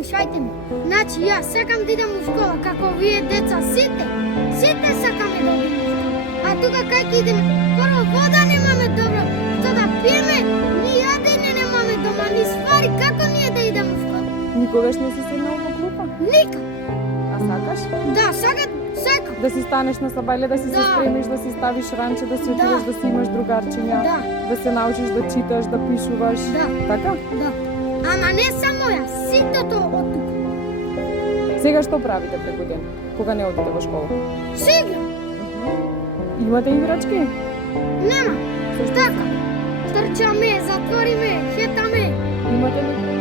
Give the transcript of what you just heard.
слушајте ме. Значи, јас сакам да идам у школа, како вие деца, сите сакаме да одиме у школа. А тука кај ќе идеме? Прво вода немаме добро, што да пиеме, ни јадење немаме дома, ни свари, како ние да идеме у школа? Никогаш не си седнал во клупа? Никак. А сакаш? Да, сакам. Да си станеш на сабајле, да си се спремиш, да си ставиш ранче, да си отидеш да си имаш другарчиња, да се научиш да читаш, да пишуваш. Така? Да. Ама не само јас, ситото од тука. Сега што правите преку ден, кога не одите во школа? Сега. Имате играчки? Нема. Така. Трчаме, затвориме, хетаме. Имате ли